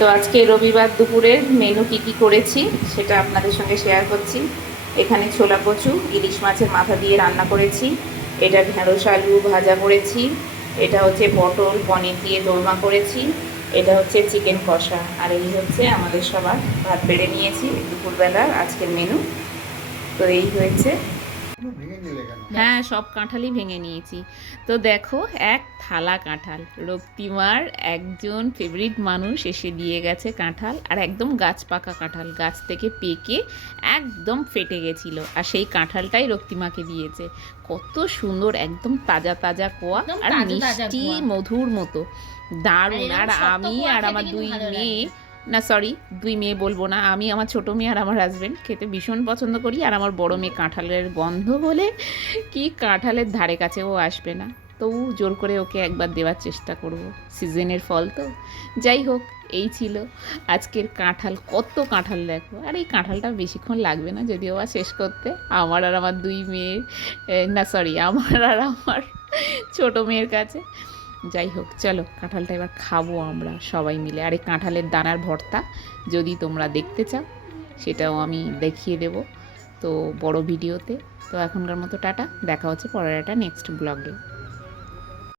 তো আজকে রবিবার দুপুরের মেনু কি করেছি সেটা আপনাদের সঙ্গে শেয়ার করছি। এখানে ছোলা কচু ইলিশ মাছের মাথা দিয়ে রান্না করেছি, এটা ঢেঁড়স আলু ভাজা করেছি, এটা হচ্ছে পটল পনির দিয়ে দোরমা করেছি, এটা হচ্ছে চিকেন কষা, আর এই হচ্ছে আমাদের সবার ভাত বেড়ে নিয়েছি দুপুরবেলার আজকের মেনু। তো এই হয়েছে। হ্যাঁ, সব কাঁঠালই ভেঙে নিয়েছি। তো দেখো, এক থালা কাঁঠাল, রক্তিমার একজন ফেভারিট মানুষ এসে দিয়ে গেছে কাঁঠাল, আর একদম গাছ পাকা কাঁঠাল, গাছ থেকে পেকে একদম ফেটে গেছিল, আর সেই কাঁঠালটাই রক্তিমাকে দিয়েছে। কত সুন্দর, একদম তাজা তাজা কোয়া, আর মিষ্টি মধুর মতো, দারুণ। আর আমি আর আমার দুই মেয়ে, না সরি, দুই মেয়ে বলবো না, আমি আমার ছোটো মেয়ে আর আমার হাজব্যান্ড খেতে ভীষণ পছন্দ করি, আর আমার বড় মেয়ে কাঁঠালের গন্ধ বলে কি কাঁঠালের ধারে কাছেও আসবে না, তবু জোর করে ওকে একবার দেওয়ার চেষ্টা করব, সিজনের ফল তো। যাই হোক, এই ছিল আজকের কাঁঠাল। কত কাঁঠাল দেখো, আর এই কাঁঠালটা বেশিক্ষণ লাগবে না যদিও বা শেষ করতে, আমার আর আমার দুই মেয়ের, না সরি, আমার আর আমার ছোটো মেয়ের কাছে। যাই হোক, চলো কাঁঠালটা এবার খাবো আমরা সবাই মিলে। আর এই কাঁঠালের দানার ভর্তা যদি তোমরা দেখতে চাও সেটাও আমি দেখিয়ে দেব, তো বড় ভিডিওতে। তো এখনকার মতো টাটা, দেখা হচ্ছে পরের একটা নেক্সট ব্লগে।